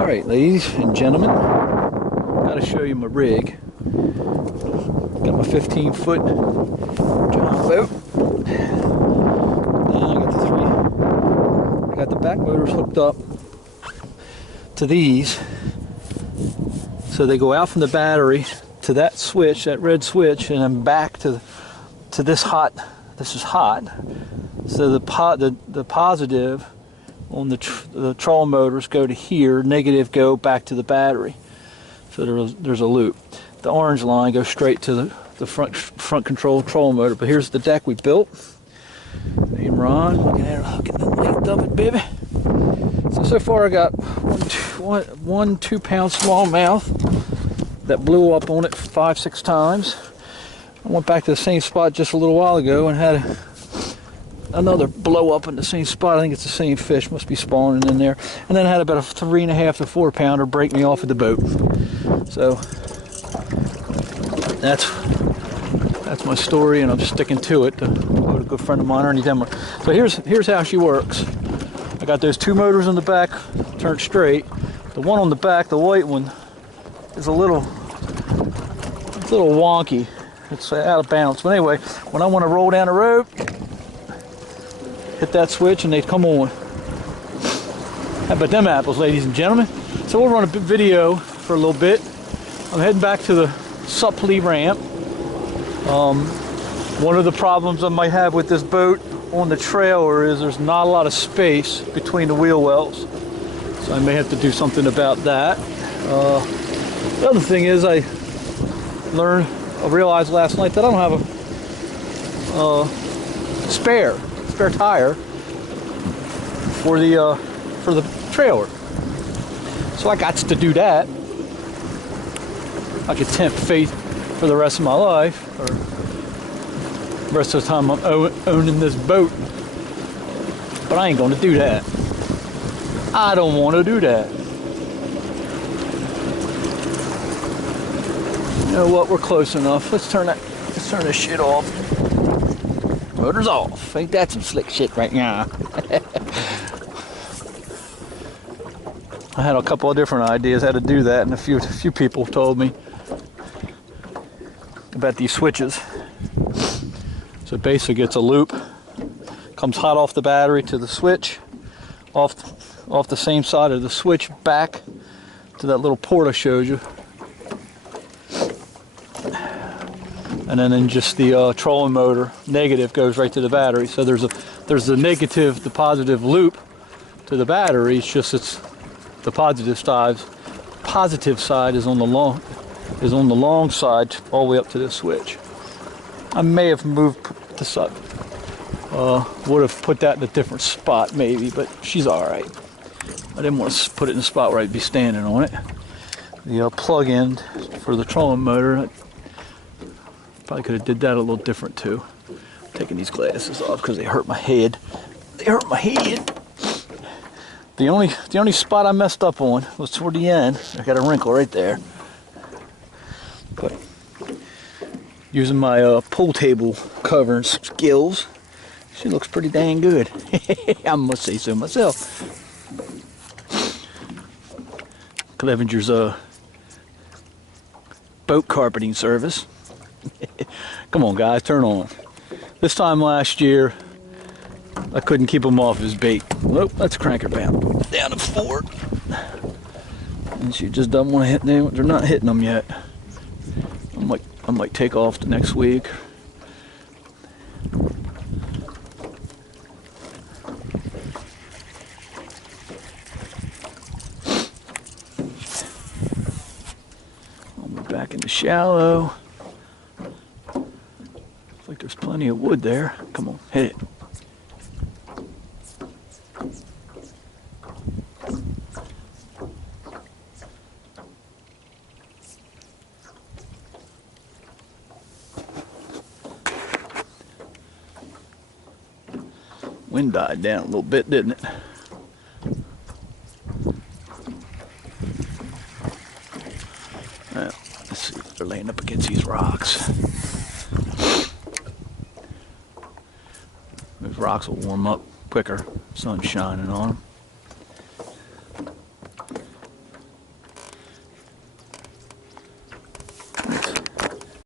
Alright, ladies and gentlemen, gotta show you my rig. Got my 15-foot John boat. Now I got the back motors hooked up to these, so they go out from the battery to that switch, that red switch, and then back to this hot. This is hot. So the positive on the trolling motors go to here, negative go back to the battery. So there's a loop. The orange line goes straight to the front control trolling motor. But here's the deck we built. Me and Ron looking at it, hooking the length of it, baby. So far I got one 2-pound smallmouth that blew up on it 5-6 times. I went back to the same spot just a little while ago and had another blow up in the same spot. I think it's the same fish, must be spawning in there. And then I had about a 3.5 to 4 pounder break me off of the boat. So that's my story, and I'm sticking to it. A good friend of mine, Ernie Denmark. So here's how she works. I got those 2 motors in the back turned straight. The one on the back, the white one, is a little wonky. It's out of balance. But anyway, when I want to roll down the road, hit that switch and they come on. How about them apples, ladies and gentlemen? So we'll run a video for a little bit. I'm heading back to the Supply ramp. One of the problems I might have with this boat on the trailer is there's not a lot of space between the wheel wells. So I may have to do something about that. The other thing is I realized last night that I don't have a spare tire for the trailer, so I got to do that. I could tempt fate for the rest of my life, or the rest of the time I'm owning this boat, but I ain't gonna do that. I don't want to do that. You know what? We're close enough. Let's turn this shit off. Motor's off. Ain't that some slick shit right now? I had a couple of different ideas how to do that, and a few people told me about these switches. So basically it's a loop, comes hot off the battery to the switch, off the same side of the switch back to that little port I showed you. And then in just the trolling motor, negative goes right to the battery. So there's the negative, the positive loop to the battery. It's just the positive side is on the long side all the way up to this switch. I may have moved this up. Would have put that in a different spot maybe, but she's all right. I didn't want to put it in a spot where I'd be standing on it. The plug-in for the trolling motor, probably could have did that a little different too. Taking these glasses off because they hurt my head. They hurt my head. The only spot I messed up on was toward the end. I got a wrinkle right there. But using my pool table cover skills, she looks pretty dang good. I must say so myself. Clevenger's boat carpeting service. Come on, guys, turn on. This time last year, I couldn't keep him off his bait. Nope, let's crank her down to 4. And she just doesn't want to hit them. They're not hitting them yet. I might take off the next week. I'll be back in the shallow. Looks like there's plenty of wood there. Come on, hit it. Wind died down a little bit, didn't it? Well, let's see if they're laying up against these rocks. Those rocks will warm up quicker. Sun's shining on them.